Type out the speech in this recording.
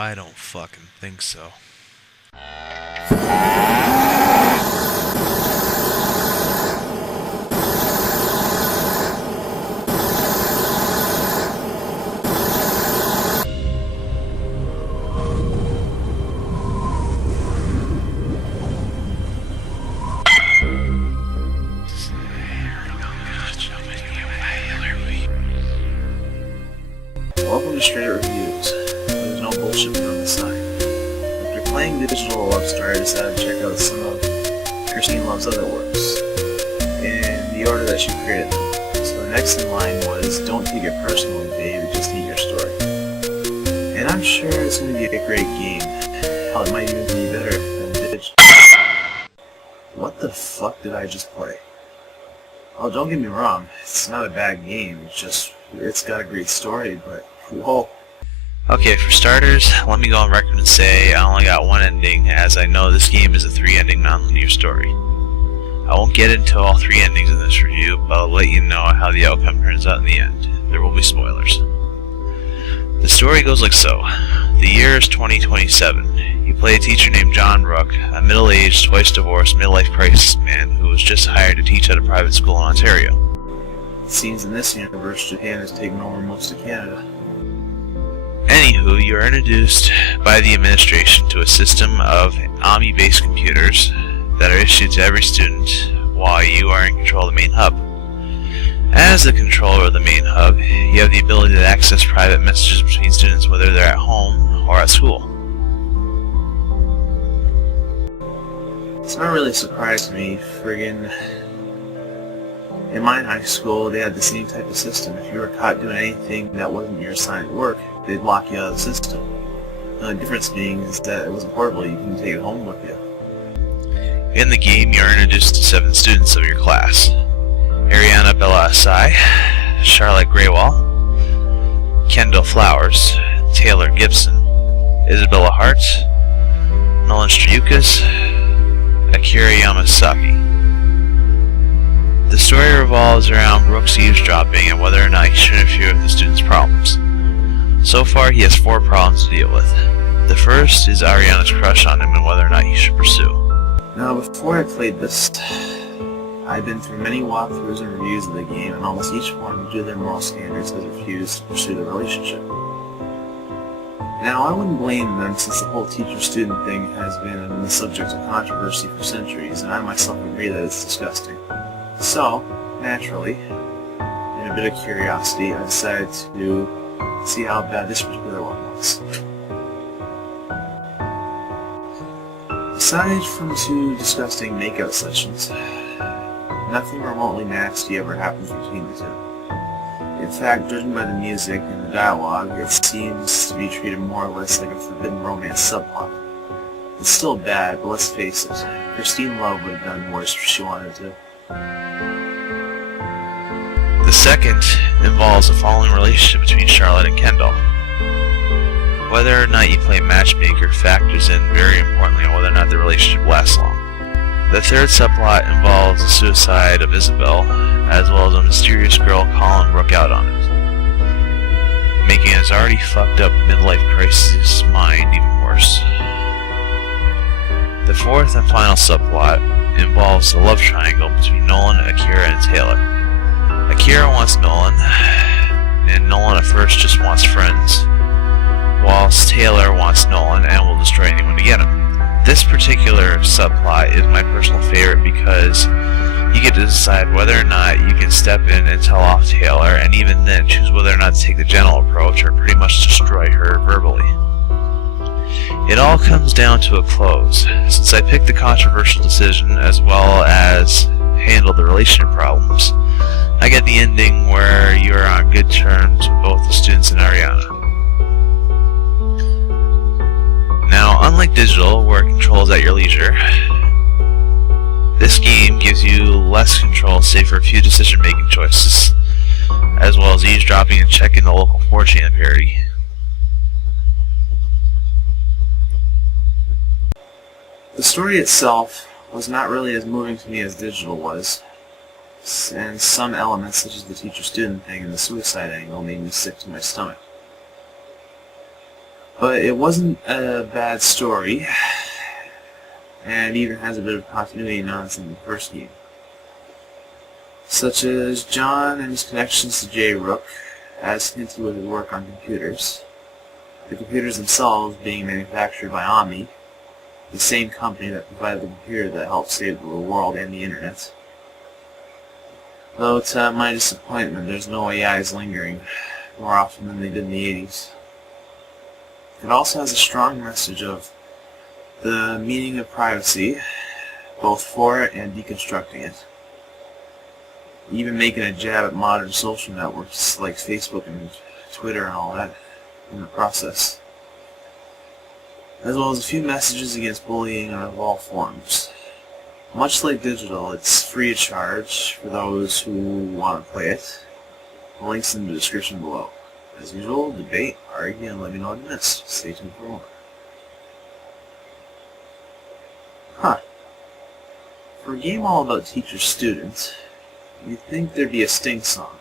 I don't fucking think so. Welcome to Straight Reviews. There's no bullshit on the side. After playing Digital Love Story, I decided to check out some of Christine Love's other works, in the order that she created them. So the next in line was Don't Take It Personally, Babe, Just Eat Your Story. And I'm sure it's going to be a great game. Hell, it might even be better than Digital. What the fuck did I just play? Oh, don't get me wrong, it's not a bad game, it's got a great story, but whoa. Okay, for starters, let me go on record and say I only got one ending, as I know this game is a 3-ending non-linear story. I won't get into all 3 endings in this review, but I'll let you know how the outcome turns out in the end. There will be spoilers. The story goes like so. The year is 2027. You play a teacher named John Rook, a middle-aged, twice-divorced, midlife crisis man who was just hired to teach at a private school in Ontario. It seems in this universe, Japan has taken over most of Canada. Anywho, you are introduced by the administration to a system of AMI-based computers that are issued to every student while you are in control of the main hub. As the controller of the main hub, you have the ability to access private messages between students whether they're at home or at school. It's not really a surprise to me, in my high school, they had the same type of system. If you were caught doing anything that wasn't your assigned work, they'd lock you out of the system. The only difference being is that it wasn't portable, you can take it home with you. In the game, you are introduced to 7 students of your class. Ariana Bella Asai, Charlotte Graywall, Kendall Flowers, Taylor Gibson, Isabella Hart, Nolan Striukas, Akira Yamasaki. The story revolves around Rook's eavesdropping and whether or not he should interfere with the students' problems. So far, he has 4 problems to deal with. The first is Ariana's crush on him and whether or not he should pursue. Now, before I played this, I've been through many walkthroughs and reviews of the game, and almost each one, due to their moral standards, has refused to pursue the relationship. Now, I wouldn't blame them, since the whole teacher-student thing has been the subject of controversy for centuries, and I myself agree that it's disgusting. So, naturally, in a bit of curiosity, I decided to see how bad this particular one was. Aside from 2 disgusting makeout sessions, nothing remotely nasty ever happens between the 2. In fact, judging by the music and the dialogue, it seems to be treated more or less like a forbidden romance subplot. It's still bad, but let's face it, Christine Love would have done worse if she wanted to. The second involves a falling relationship between Charlotte and Kendall. Whether or not you play matchmaker factors in very importantly on whether or not the relationship lasts long. The third subplot involves the suicide of Isabel, as well as a mysterious girl calling Rook out on it, making his already fucked up midlife crisis mind even worse. The fourth and final subplot involves the love triangle between Nolan, Akira, and Taylor. Akira wants Nolan, and Nolan at first just wants friends, whilst Taylor wants Nolan and will destroy anyone to get him. This particular subplot is my personal favorite because you get to decide whether or not you can step in and tell off Taylor, and even then choose whether or not to take the gentle approach or pretty much destroy her verbally. It all comes down to a close. Since I picked the controversial decision as well as handled the relationship problems, I get the ending where you are on good terms with both the students and Ariana. Now, unlike Digital, where control is at your leisure, this game gives you less control save for a few decision-making choices, as well as eavesdropping and checking the local 4chan parody. The story itself was not really as moving to me as Digital was, and some elements such as the teacher-student thing and the suicide angle made me sick to my stomach. But it wasn't a bad story, and even has a bit of continuity nonsense in the first game, such as John and his connections to J. Rook, as hinted with his work on computers. The computers themselves being manufactured by Omni, the same company that provided the computer that helped save the world and the internet. Though to my disappointment, there's no A.I.s lingering more often than they did in the 80s. It also has a strong message of the meaning of privacy, both for it and deconstructing it. Even making a jab at modern social networks like Facebook and Twitter and all that in the process. As well as a few messages against bullying of all forms. Much like digital, it's free of charge for those who want to play it. The link's in the description below. As usual, debate, argue, and let me know what you missed. Stay tuned for more. For a game all about teacher-student, you'd think there'd be a Sting song.